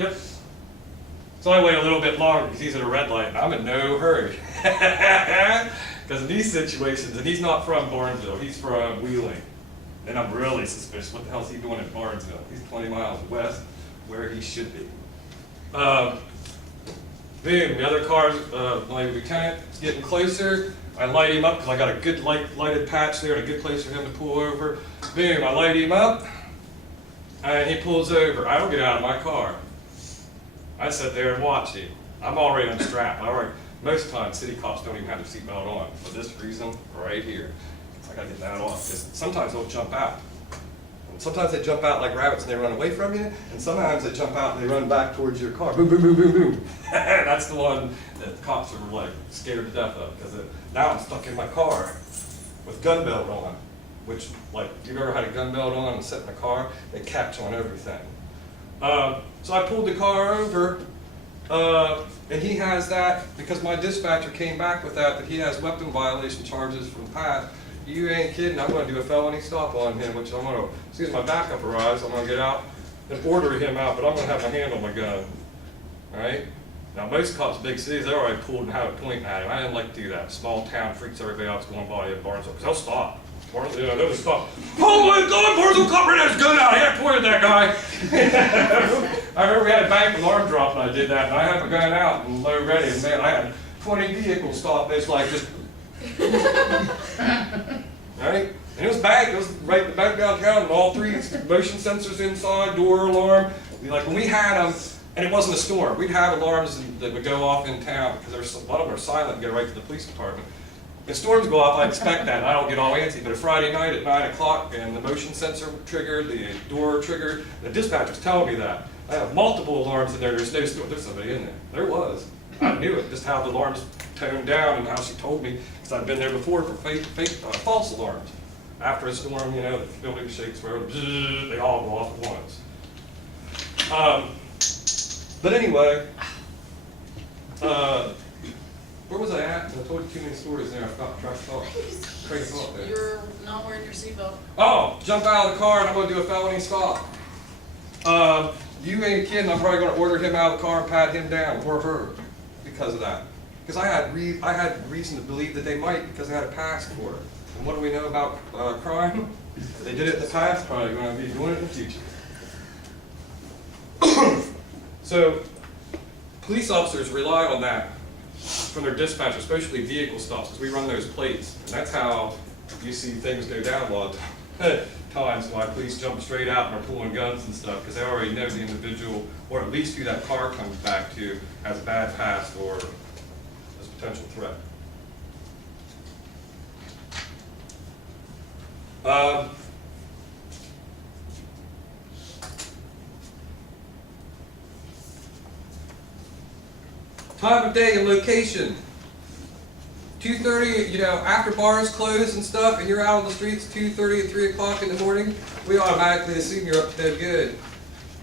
Yep. So I wait a little bit longer because he's at a red light, and I'm in no hurry. Because in these situations, and he's not from Barnesville, he's from Wheeling, and I'm really suspicious. What the hell is he doing in Barnesville? He's 20 miles west where he should be. Boom, the other car's, my lieutenant is getting closer. I light him up because I got a good lighted patch there and a good place for him to pull over. Boom, I light him up, and he pulls over. I don't get out of my car. I sit there and watch him. I'm already unstrapped. Most times, city cops don't even have their seatbelt on. For this reason, right here, I gotta get that off. Sometimes they'll jump out. Sometimes they jump out like rabbits and they run away from you, and sometimes they jump out and they run back towards your car. Boom, boom, boom, boom, boom. That's the one that the cops are like scared to death of, because now I'm stuck in my car with gun belt on, which, like, you've ever had a gun belt on and sit in the car? They catch on everything. So I pulled the car over, and he has that, because my dispatcher came back with that he has weapon violation charges from the past. You ain't kidding, I'm gonna do a felony stop on him, which I'm gonna, as soon as my backup arrives, I'm gonna get out and order him out, but I'm gonna have my hand on my gun, alright? Now most cops in big cities, they already pulled and had a point at him. I didn't like to do that. Small town freaks everybody out going by in Barnesville, because they'll stop. They'll stop. Oh my God, Barnesville cop right has his gun out, I pointed at that guy. I remember we had a bank alarm drop and I did that, and I had my gun out and low ready, and man, I had 20 vehicles stop. It's like just, right? And it was back. It was right back downtown, and all three motion sensors inside, door alarm. Like when we had them, and it wasn't a storm. We'd have alarms that would go off in town because there's a lot of them are silent and go right to the police department. When storms go off, I expect that. I don't get all antsy. But a Friday night at 9 o'clock, and the motion sensor triggered, the door triggered, the dispatcher's telling me that. I have multiple alarms in there. There's no storm. There's somebody in there. There was. I knew it. Just how the alarms toned down and how she told me, because I've been there before for false alarms. After a storm, you know, the building shakes, wherever, they all go off at once. But anyway, where was I at? I told you too many stories there. I forgot track of thought there. You're not wearing your seatbelt. Oh, jump out of the car and I'm going to do a felony stop. You ain't kidding. I'm probably going to order him out of the car and pat him down, or her, because of that. Because I had reason to believe that they might, because I had a past for it. And what do we know about crime? They did it in the past, probably going to be doing it in the future. So, police officers rely on that from their dispatcher, especially vehicle stops, because we run those plates. And that's how you see things go down a lot of times, why police jump straight out and are pulling guns and stuff, because they already know the individual, or at least who that car comes back to, has a bad past or is a potential threat. Time of day and location. 2:30, you know, after bars close and stuff, and you're out on the streets 2:30 and 3 o'clock in the morning, we automatically assume you're up to no good.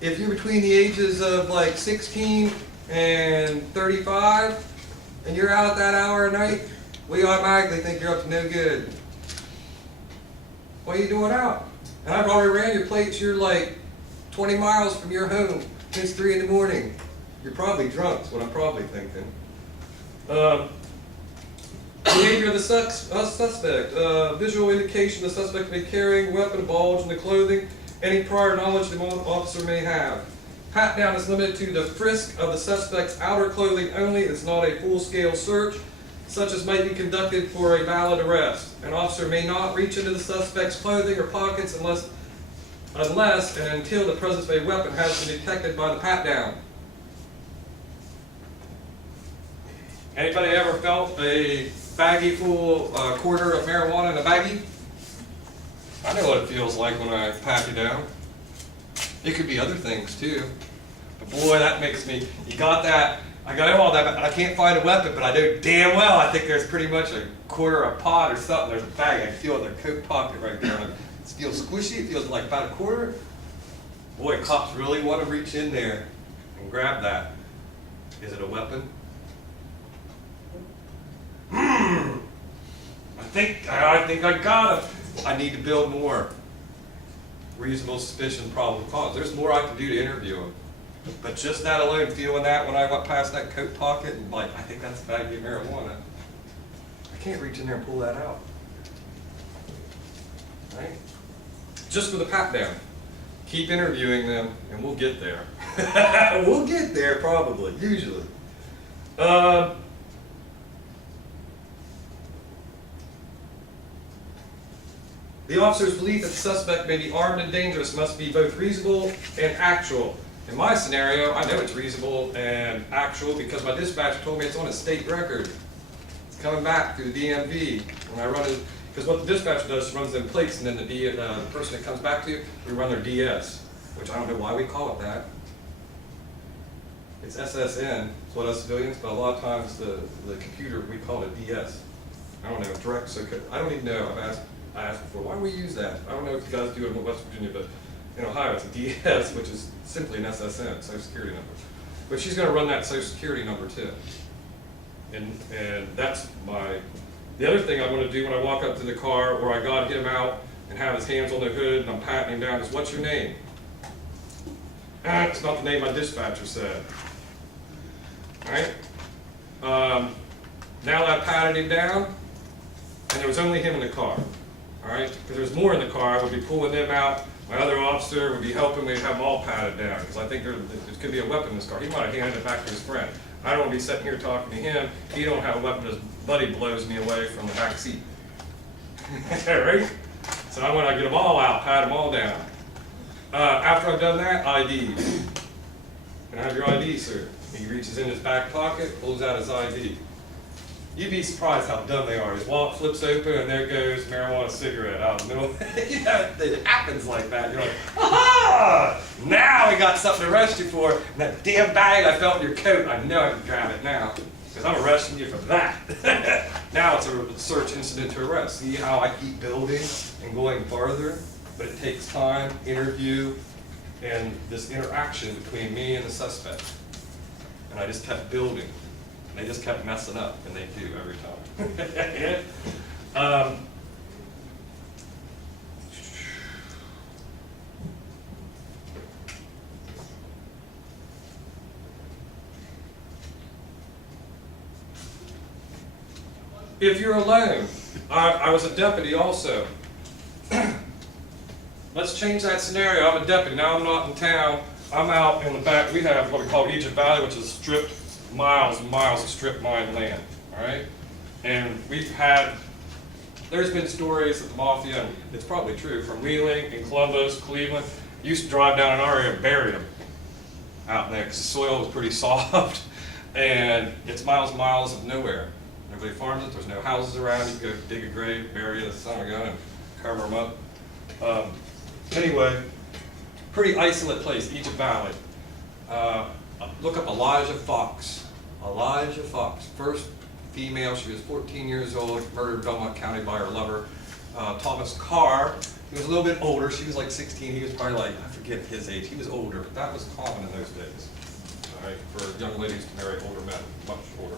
If you're between the ages of like 16 and 35, and you're out at that hour at night, we automatically think you're up to no good. What are you doing out? And I've already ran your plates, you're like 20 miles from your home. It's 3 in the morning. You're probably drunk, is what I'm probably thinking. Behavior of the suspect. Visual indication the suspect may be carrying a weapon, bulge in the clothing, any prior knowledge the officer may have. Pat down is limited to the frisk of the suspect's outer clothing only. It's not a full-scale search, such as might be conducted for a valid arrest. An officer may not reach into the suspect's clothing or pockets unless and until the presence of a weapon has been detected by the pat down. Anybody ever felt a baggie full, quarter of marijuana in a baggie? I know what it feels like when I pat you down. It could be other things too. But boy, that makes me, you got that, I got all that, but I can't find a weapon, but I know damn well I think there's pretty much a quarter of a pot or something. There's a bag, I can feel it in their coat pocket right there. It feels squishy, it feels like about a quarter. Boy, cops really want to reach in there and grab that. Is it a weapon? I think I got it. I need to build more reasonable suspicion, probable cause. There's more I can do to interview him. But just that alone, feeling that when I went past that coat pocket, and like, I think that's a baggie of marijuana. I can't reach in there and pull that out. Right? Just for the pat down. Keep interviewing them, and we'll get there. We'll get there probably, usually. The officer's belief that the suspect may be armed and dangerous must be both reasonable and actual. In my scenario, I know it's reasonable and actual because my dispatcher told me it's on a state record. It's coming back through the DMV. When I run it, because what the dispatcher does is runs them plates, and then the person that comes back to you, we run their DS, which I don't know why we call it that. It's SSN, it's what us civilians, but a lot of times the computer, we call it DS. I don't know, direct circuit. I don't even know. I asked before, why do we use that? I don't know if you guys do it in West Virginia, but in Ohio it's a DS, which is simply an SSN, Social Security number. But she's going to run that Social Security number too. And that's the other thing I want to do when I walk up to the car, or I got to get him out and have his hands on the hood and I'm patting him down, is what's your name? It's not the name my dispatcher said. Alright? Now that I patted him down, and there was only him in the car. Alright? If there was more in the car, I would be pulling them out. My other officer would be helping me have them all patted down, because I think there could be a weapon in this car. He might have handed it back to his friend. I don't want to be sitting here talking to him. He don't have a weapon. His buddy blows me away from the back seat. Right? So I want to get them all out, pat them all down. After I've done that, ID. Can I have your ID, sir? He reaches in his back pocket, pulls out his ID. You'd be surprised how dumb they are. His wallet flips open, and there goes marijuana cigarette out in the middle. Yeah, it happens like that. You're like, aha! Now we got something to arrest you for. And that damn bag I felt in your coat, I know I can grab it now, because I'm arresting you for that. Now it's a search incident to arrest. See how I keep building and going farther? But it takes time, interview, and this interaction between me and the suspect. And I just kept building. They just kept messing up, and they do every time. If you're alone, I was a deputy also. Let's change that scenario. I'm a deputy. Now I'm not in town. I'm out in the back. We have what we call Egypt Valley, which is stripped miles and miles of strip mine land, all right? And there's been stories that the mafia, and it's probably true, from Wheeling and Columbus, Cleveland, used to drive down in our area and bury them out there because the soil was pretty soft, and it's miles and miles of nowhere. Nobody farms it, there's no houses around, you can go dig a grave, bury it, son of a gun, and cover them up. Anyway, pretty isolate place, Egypt Valley. Look up Elijah Fox. Elijah Fox, first female, she was 14 years old, murdered in Belmont County by her lover. Thomas Carr, he was a little bit older, she was like 16, he was probably like, I forget his age, he was older, but that was common in those days, all right, for young ladies to marry older men, much older.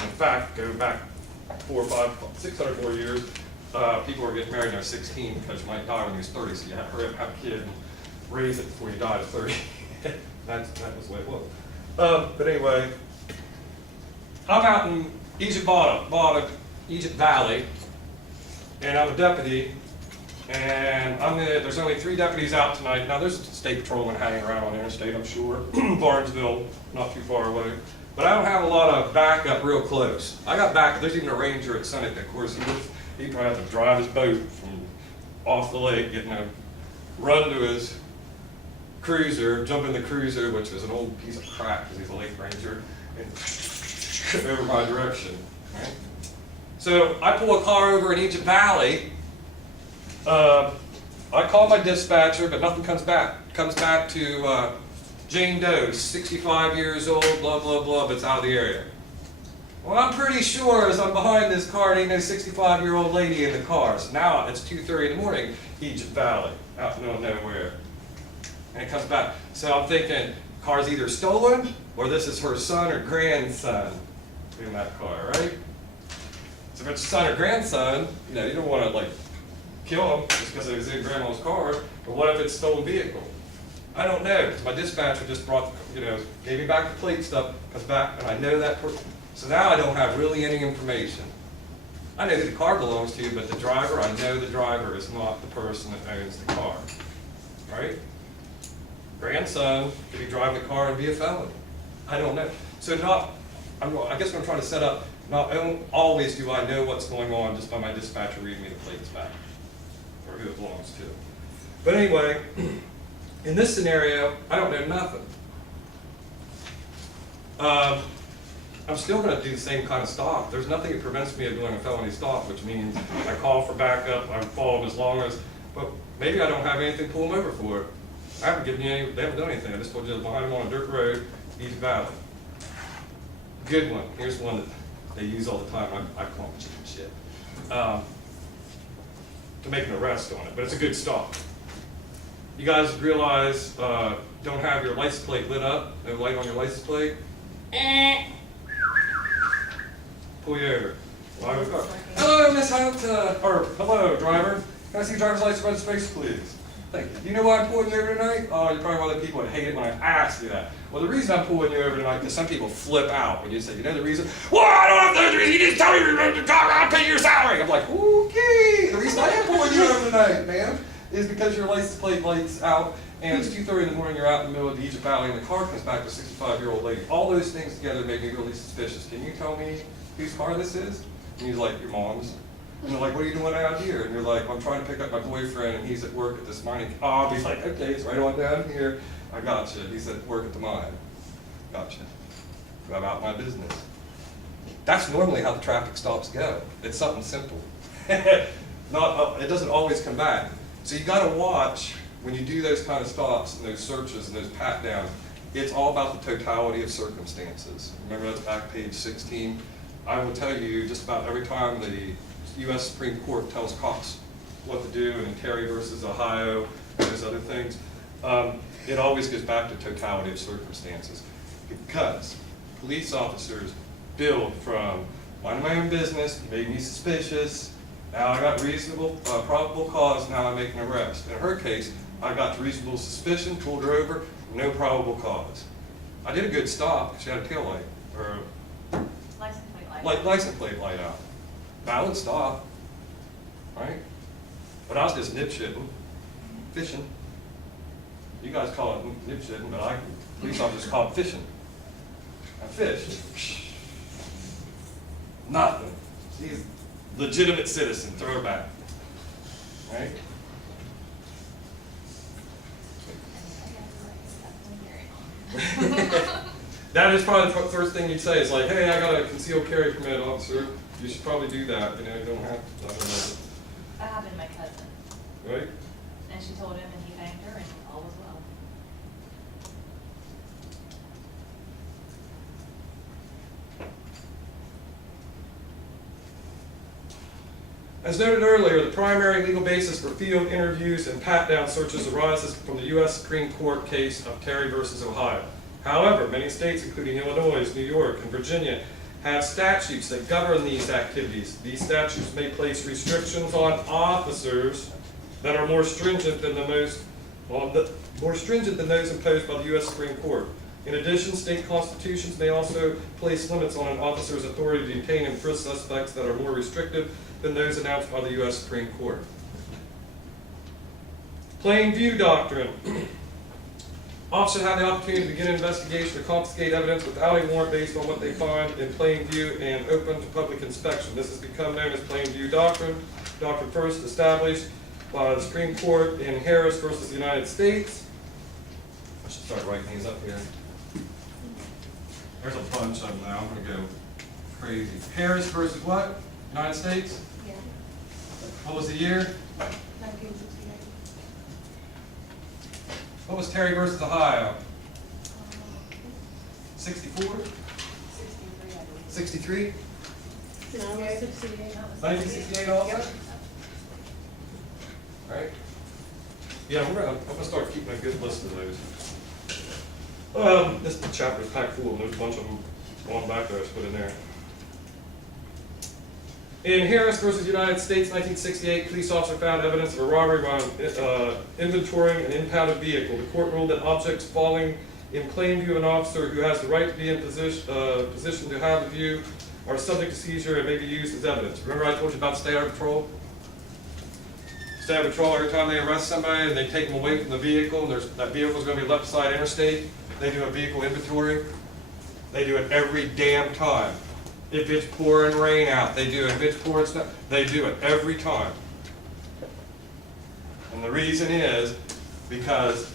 In fact, go back 600 more years, people were getting married when they were 16 because you might die when you was 30, so you had to hurry up, have a kid, and raise it before you died at 30. That was the way it was. But anyway, I'm out in Egypt Egypt Valley, and I'm a deputy, and there's only 3 deputies out tonight. Now there's a state patrolman hanging around on the interstate, I'm sure, Barnesville, not too far away. But I don't have a lot of backup real close. I got backup, there's even a ranger at Senate, of course, he probably has to drive his boat from off the lake, getting a run to his cruiser, jump in the cruiser, which was an old piece of crap because he's a lake ranger, and over my direction. Right? So I pull a car over in Egypt Valley. I call my dispatcher, but nothing comes back. Comes back to Jane Doe, 65 years old, blah, blah, blah, but it's out of the area. Well, I'm pretty sure as I'm behind this car, there ain't no 65-year-old lady in the car. So now it's 2:30 in the morning, Egypt Valley, out in the middle of nowhere. And it comes back. So I'm thinking, car's either stolen, or this is her son or grandson in that car, right? So if it's son or grandson, you don't want to like kill him just because it was in grandma's car. But what if it's a stolen vehicle? I don't know, because my dispatcher just brought, gave me back the plate stuff, comes back, and I know that person. So now I don't have really any information. I know who the car belongs to, but the driver, I know the driver is not the person that owns the car, right? Grandson could be driving the car and be a felon. I don't know. So I guess what I'm trying to set up, not always do I know what's going on just by my dispatcher reading me the plates back, or who it belongs to. But anyway, in this scenario, I don't know nothing. I'm still going to do the same kind of stop. There's nothing that prevents me of doing a felony stop, which means I call for backup, I follow them as long as, but maybe I don't have anything to pull them over for. I haven't given you any, they haven't done anything. I just told you to behind them on a dirt road, easy valley. Good one. Here's one that they use all the time. I call them chicken shit. To make an arrest on it, but it's a good stop. You guys realize, don't have your license plate lit up, no light on your license plate? Pull you over. Hello, Miss Hunt, or hello, driver. Can I see your driver's license registration, please? Thank you. Do you know why I'm pulling you over tonight? Oh, you're probably one of the people that hate it when I ask you that. Well, the reason I'm pulling you over tonight is because some people flip out when you say, you know the reason? Well, I don't have to know the reason. You just tell me to talk, I'll pay your salary. I'm like, okay. The reason I am pulling you over tonight, ma'am, is because your license plate light's out, and it's 2:30 in the morning, you're out in the middle of the Egypt Valley, and the car comes back with a 65-year-old lady. All those things together make me really suspicious. Can you tell me whose car this is? And he's like, your mom's. And they're like, what are you doing out here? And you're like, I'm trying to pick up my boyfriend, and he's at work at this mining. Oh, he's like, okay, it's right on down here. I got you. He's at work at the mine. Gotcha. I'm about my business. That's normally how the traffic stops go. It's something simple. It doesn't always come back. So you got to watch when you do those kind of stops and those searches and those pat downs. It's all about the totality of circumstances. Remember that's back page 16. I will tell you just about every time the U.S. Supreme Court tells cops what to do in Terry versus Ohio and those other things, it always goes back to totality of circumstances, because police officers build from minding my own business, made me suspicious, now I got reasonable, probable cause, now I make an arrest. In her case, I got reasonable suspicion, pulled her over, no probable cause. I did a good stop because she had a tail light, or license plate light. License plate light out. Valid stop, right? But I was just nip-shitting, fishing. You guys call it nip-shitting, but police officers call it fishing. I fished. Nothing. She's a legitimate citizen, throw her back, right? That is probably the first thing you'd say is like, hey, I got a concealed carry permit, officer. You should probably do that. You don't have to. That happened to my cousin. Right? And she told him, and he thanked her, and all was well. As noted earlier, the primary legal basis for field interviews and pat-down searches arises from the U.S. Supreme Court case of Terry versus Ohio. However, many states, including Illinois, New York, and Virginia, have statutes that govern these activities. These statutes may place restrictions on officers that are more stringent than those imposed by the U.S. Supreme Court. In addition, state constitutions may also place limits on an officer's authority to detain and frisk suspects that are more restrictive than those announced by the U.S. Supreme Court. Plain view doctrine. Officers have the opportunity to begin an investigation or confiscate evidence without a warrant based on what they find in plain view and open to public inspection. This has become known as plain view doctrine. Doctrine first established by the Supreme Court in Harris versus the United States. I should start writing these up here. There's a bunch of them now. I'm going to go crazy. Harris versus what? United States? Yeah. What was the year? 1968. What was Terry versus Ohio? 64? 63, I believe. 63? 68. 1968 also? Right? Yeah, I'm gonna start keeping a good list of those. This chapter is packed full, and there's a bunch of them going back there I put in there. In Harris versus United States, 1968, police officer found evidence of a robbery while inventorying an impounded vehicle. The court ruled that objects falling in plain view of an officer who has the right to be in position to have the view are subject to seizure and may be used as evidence. Remember I told you about stay out of patrol? Stay out of patrol, every time they arrest somebody and they take them away from the vehicle, and that vehicle's going to be left beside interstate, they do a vehicle inventory. They do it every damn time. If it's pouring rain out, they do it. If it's pouring snow, they do it every time. And the reason is because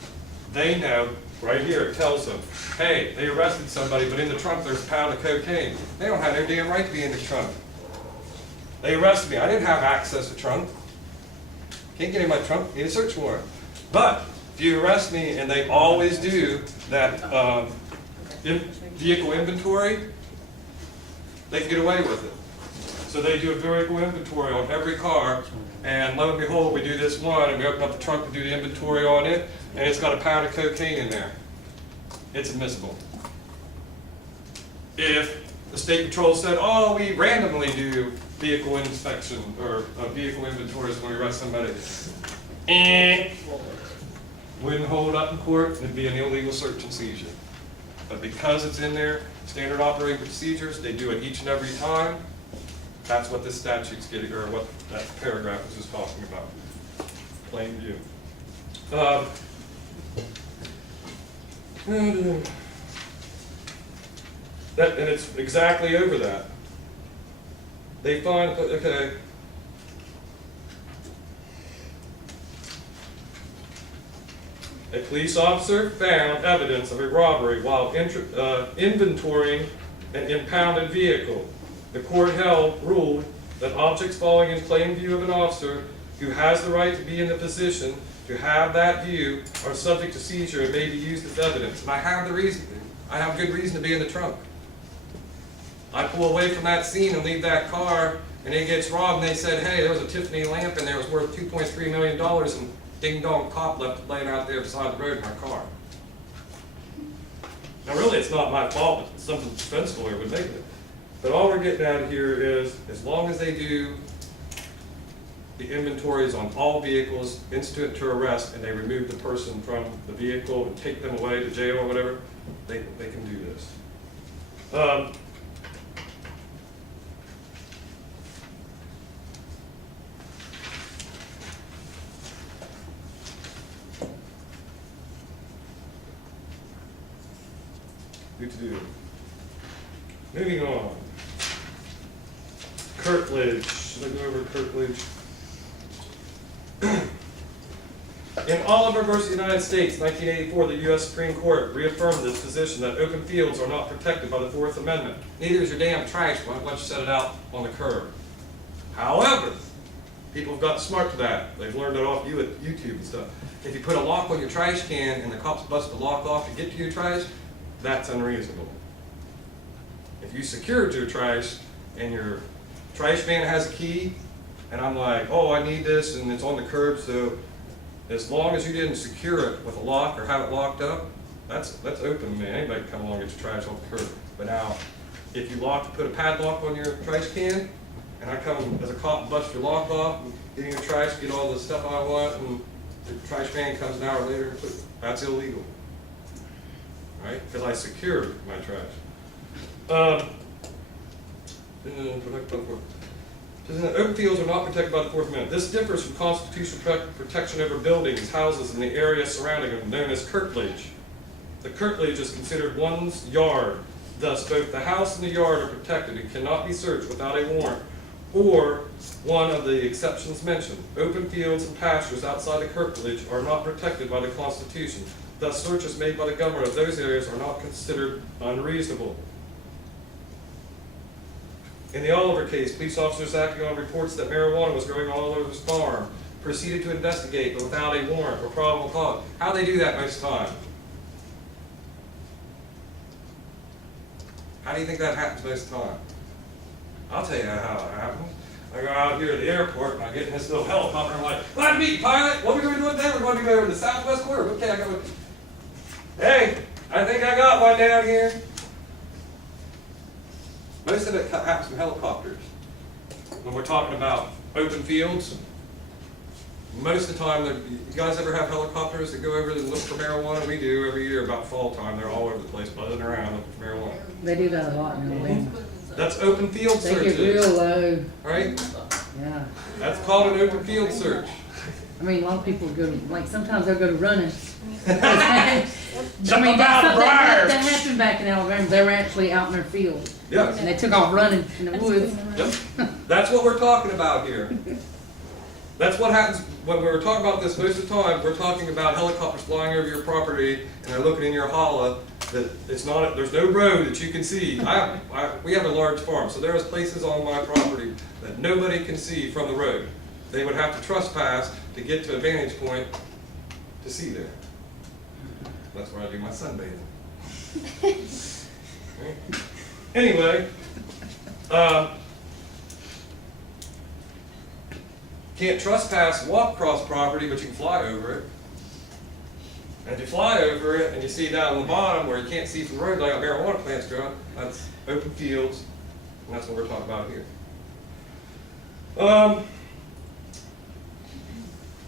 they know, right here it tells them, hey, they arrested somebody, but in the trunk there's a pound of cocaine. They don't have no damn right to be in the trunk. They arrested me. I didn't have access to trunk. Can't get in my trunk. Need a search warrant. But if you arrest me, and they always do that vehicle inventory, they can get away with it. So they do a vehicle inventory on every car, and lo and behold, we do this one, and we open up the trunk to do the inventory on it, and it's got a pound of cocaine in there. It's admissible. If the state patrol said, oh, we randomly do vehicle inspection or vehicle inventories when we arrest somebody, wouldn't hold up in court, it'd be an illegal search and seizure. But because it's in there, standard operating procedures, they do it each and every time. That's what this statute's getting, or what that paragraph was just talking about. Plain view. And it's exactly over that. They find, okay. A police officer found evidence of a robbery while inventorying an impounded vehicle. The court ruled that objects falling in plain view of an officer who has the right to be in the position to have that view are subject to seizure and may be used as evidence. And I have good reason to be in the trunk. I pull away from that scene and leave that car, and it gets robbed, and they said, hey, there was a Tiffany lamp in there, it was worth $2.3 million, and ding-dong cop left it laying out there beside the road in my car. Now really, it's not my fault, but something the defense lawyer would make it. But all we're getting at here is, as long as they do the inventories on all vehicles, institute to arrest, and they remove the person from the vehicle and take them away to jail or whatever, they can do this. Moving on. Kirtledge. Should I go over Kirtledge? In Oliver versus United States, 1984, the U.S. Supreme Court reaffirmed its position that open fields are not protected by the Fourth Amendment. Neither is your damn trash once you set it out on the curb. However, people have gotten smart to that. They've learned it off YouTube and stuff. If you put a lock on your trash can and the cops bust the lock off to get to your trash, that's unreasonable. If you secured your trash and your trash man has a key, and I'm like, oh, I need this, and it's on the curb, so as long as you didn't secure it with a lock or have it locked up, that's open, man. Anybody can come along and get your trash off the curb. But now, if you put a padlock on your trash can, and I come as a cop and bust your lock off, and get in your trash, get all the stuff I want, and the trash man comes an hour later, that's illegal. Right? Because I secured my trash. Open fields are not protected by the Fourth Amendment. This differs from constitutional protection over buildings, houses, and the area surrounding them, known as curtilage. The curtilage is considered one's yard. Thus, both the house and the yard are protected and cannot be searched without a warrant, or one of the exceptions mentioned. Open fields and pastures outside the curtilage are not protected by the Constitution. Thus, searches made by the government of those areas are not considered unreasonable. In the Oliver case, police officers acting on reports that marijuana was growing all over his farm proceeded to investigate, but without a warrant or probable cause. How do they do that most of the time? How do you think that happens most of the time? I'll tell you how it happens. I go out here at the airport and I get in this little helicopter and I'm like, glad to meet you, pilot. What are we going to do today? We're going to go over to the southwest corner. Okay, I go. Hey, I think I got one down here. Most of it happens from helicopters. when we're talking about open fields, most of the time, you guys ever have helicopters that go over and look for marijuana? We do every year about fall time. They're all over the place buzzing around looking for marijuana. They do that a lot in Alabama. That's open field They get searches, real low, right? yeah. That's called an open field search. I mean, a lot of people go to, like, sometimes they'll go to running. Jump about That briars. happened back in Alabama. They were actually out in their field, Yes. and they took off running in the woods. Yep. That's what we're talking about here. That's what happens when we're talking about this most of the time. We're talking about helicopters flying over your property and they're looking in your holla. That it's not. There's no road that you can see. We have a large farm, so there's places on my property that nobody can see from the road. They would have to trespass to get to a vantage point to see there. That's where I do my sunbathing. Okay. Anyway. Can't trespass, walk across property, but you can fly over it. And if you fly over it and you see down on the bottom where you can't see from the road, like marijuana plants growing, that's open fields, and that's what we're talking about here.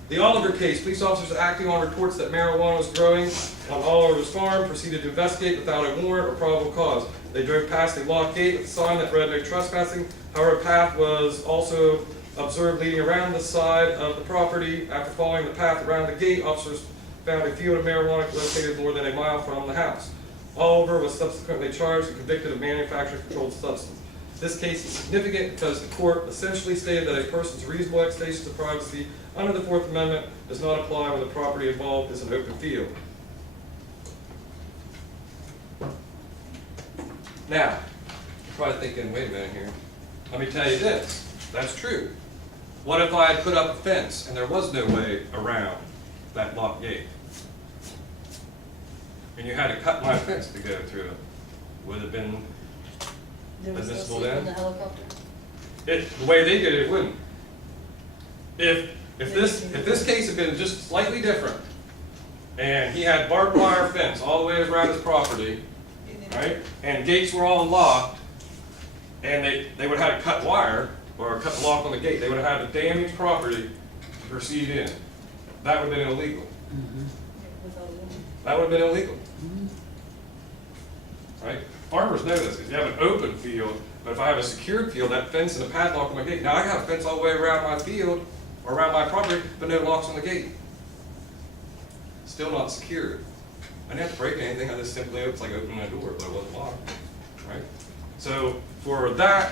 The Oliver case, police officers acting on reports that marijuana was growing on Oliver's farm proceeded to investigate without a warrant or probable cause. They drove past a locked gate with a sign that read no trespassing. However, a path was also observed leading around the side of the property. After following the path around the gate, officers found a field of marijuana located more than a mile from the house. Oliver was subsequently charged and convicted of manufacturing controlled substance. This case is significant because the court essentially stated that a person's reasonable expectations of privacy under the Fourth Amendment does not apply when the property involved is an open field. Now, you're probably thinking, wait a minute here. Let me tell you this. That's true. What if I had put up a fence and there was no way around that locked gate? And you had to cut my fence to go through it. Would it have been admissible then? The way they did it wouldn't. If this case had been just slightly different, and he had barbed wire fence all the way around his property, right? And gates were all locked, and they would have had to cut wire or cut the lock on the gate. They would have had to damage property to proceed in. That would have been illegal. That would have been illegal. Right? Farmers know this. If you have an open field, but if I have a secured field, that fence and a padlock on my gate. Now I got a fence all the way around my field or around my property, but no locks on the gate. Still not secured. I didn't have to break anything. I just simply, it's like opening a door, but it wasn't locked. Right? So for that,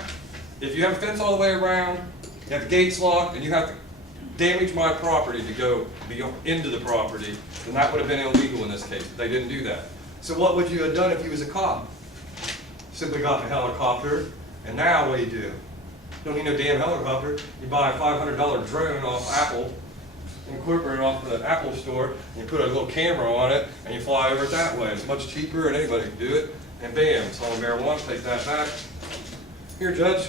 if you have a fence all the way around, you have the gates locked, and you have to damage my property to go into the property, then that would have been illegal in this case. But they didn't do that. So what would you have done if you was a cop? Simply got the helicopter, and now what do? You don't need no damn helicopter. You buy a $500 drone off Apple, incorporate it off the Apple store, and you put a little camera on it, and you fly over it that way. It's much cheaper, and anybody can do it. And bam, it's all marijuana. Take that back. Here, Judge.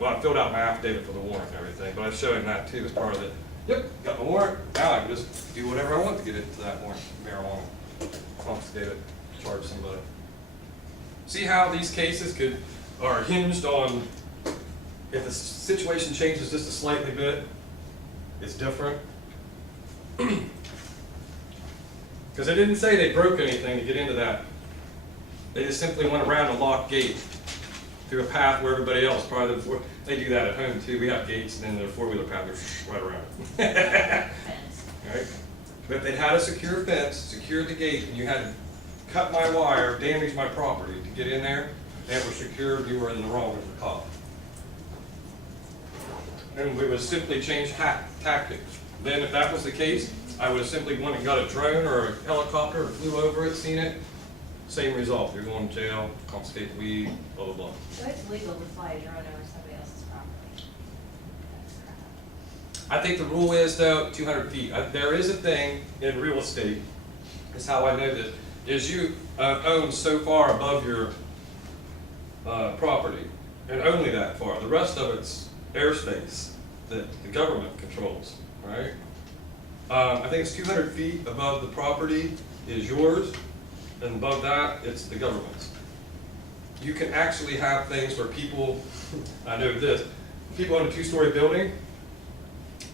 Well, I filled out my affidavit for the warrant and everything, but I showed him that too as part of it. Yep, got the warrant. Now I can just do whatever I want to get into that warrant. Marijuana. Confiscate it, charge somebody. See how these cases are hinged on if the situation changes just a slightly bit, it's different. Because they didn't say they broke anything to get into that. They just simply went around a locked gate through a path where everybody else probably they do that at home too. We have gates and then the four-wheeler path goes right around. Right? But if they had a secure fence, secured the gate, and you had to cut my wire, damage my property to get in there, and it was secured, you were in the wrong as a cop. And we would simply change tactics. Then if that was the case, I would have simply went and got a drone or a helicopter or flew over it, seen it. Same result. You're going to jail, confiscate the weed, blah, blah, blah. So it's legal to fly a drone over somebody else's property. That's crap. I think the rule is, though, 200 feet. There is a thing in real estate, is how I know this, is you own so far above your property, and only that far. The rest of it's airspace that the government controls, right? I think it's 200 feet above the property is yours, and above that, it's the government's. You can actually have things where people, I know this, people own a 2-story building,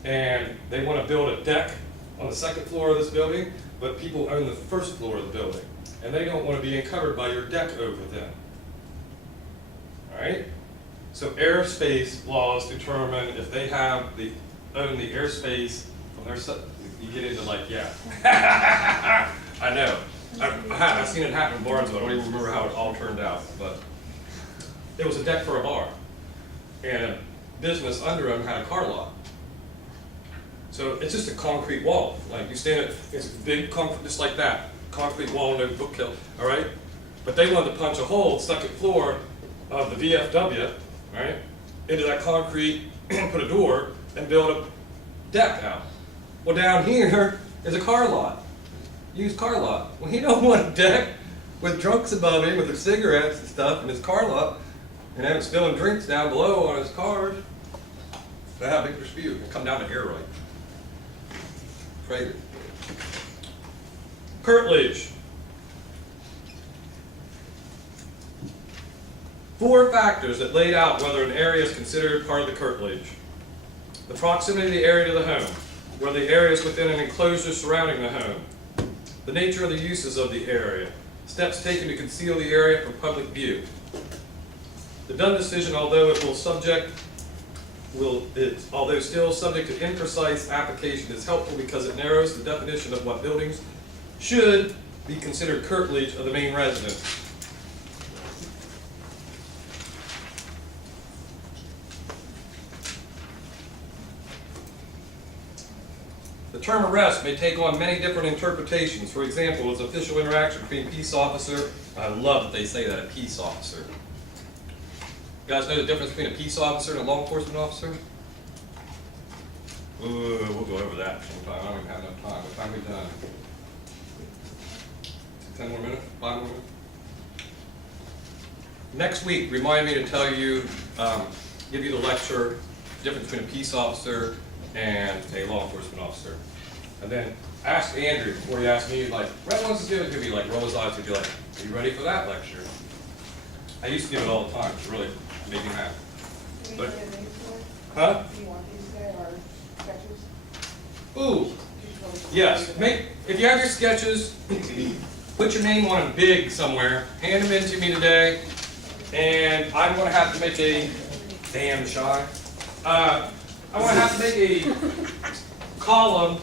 and they want to build a deck on the 2nd floor of this building, but people own the 1st floor of the building, and they don't want to be encumbered by your deck over them. All right? So airspace laws determine if they own the airspace from their, you get into like, yeah. I know. I've seen it happen in Barnesville. I don't even remember how it all turned out, but it was a deck for a bar, and a business under them had a car lot. So it's just a concrete wall. Like you stand, it's a big concrete, just like that, concrete wall, no book kill. All right, but they wanted to punch a hole, 2nd floor of the VFW, right, into that concrete, put a door, and build a deck out. Well, down here is a car lot, used car lot. Well, he don't want a deck with drunks above him with their cigarettes and stuff in his car lot, and have him spilling drinks down below on his cars. They have a big dispute. It come down to air right. Crazy. Curtilage. 4 factors that laid out whether an area is considered part of the curtilage. The proximity of the area to the home, whether the area is within an enclosure surrounding the home, the nature of the uses of the area, steps taken to conceal the area from public view. The Dunn decision, although still subject to imprecise application, is helpful because it narrows the definition of what buildings should be considered curtilage of the main residence. The term arrest may take on many different interpretations. For example, as official interaction between a peace officer. I love that they say that, a peace officer. You guys know the difference between a peace officer and a law enforcement officer? Ooh, we'll go over that sometime. I don't even have enough time. What time are we done? 10 more minutes? 5 more minutes? Next week, remind me to tell you, give you the lecture, difference between a peace officer and a law enforcement officer. And then ask Andrew before you ask me, like, Red wants to do it, he'll be like, roll his eyes, he'll be like, are you ready for that lecture? I used to give it all the time, it's really made me happy. But, huh? Do you want these today or sketches? Ooh, yes, if you have your sketches, put your name on them big somewhere, hand them in to me today, and I'm gonna have to make a, damn shy, I'm gonna have to make a column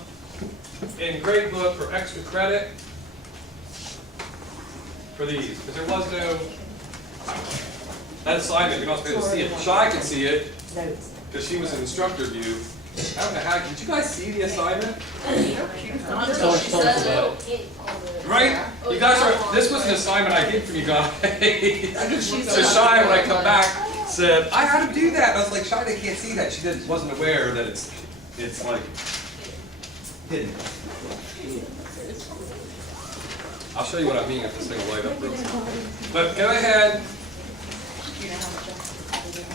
in grade book for extra credit for these, because there was no, that assignment, you're not supposed to see it. Shy can see it, because she was an instructor view. I don't know how, did you guys see the assignment? Right? You guys are, this was an assignment I did for you guys. So Shy, when I come back, said, I had to do that. And I was like, Shy, they can't see that. She wasn't aware that it's like hidden. I'll show you what I mean if this thing will light up real quick. But go ahead.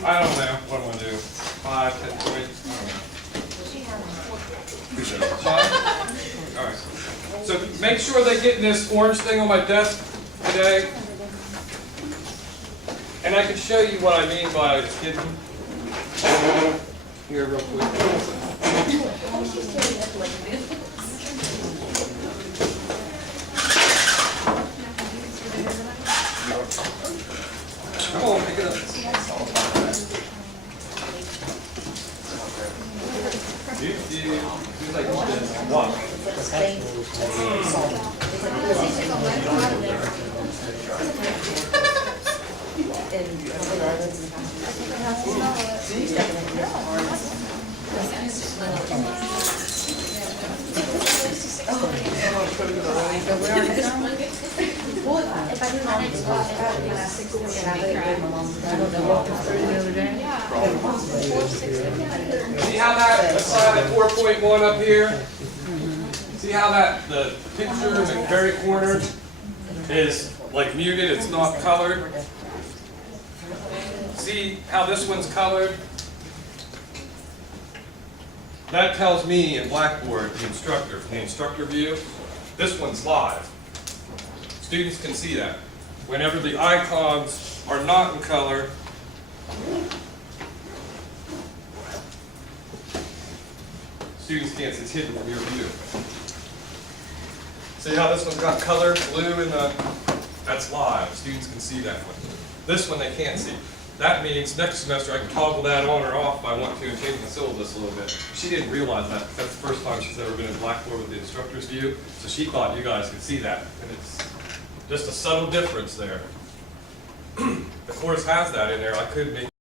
I don't know what I'm gonna do. 5, 10 points. I don't know. All right. So make sure they get in this orange thing on my desk today. And I can show you what I mean by it's hidden. Here real quick. Come on, pick it up. You like this. One. If I do my next walk, I would be at 6:40 and I would See how that assignment 4.1 up here? See how that the picture in the very corner is like muted, it's not colored? See how this one's colored? That tells me in Blackboard, the instructor, from the instructor view, this one's live. Students can see that. Whenever the icons are not in color, students can't see, it's hidden from your view. See how this one's got colored blue in the, that's live, students can see that one. This one they can't see. That means next semester I can toggle that on or off if I want to and change the syllabus a little bit. She didn't realize that, 'cause that's the first time she's ever been in Blackboard with the instructor's view, so she thought you guys could see that, and it's just a subtle difference there. The course has that in there, I could make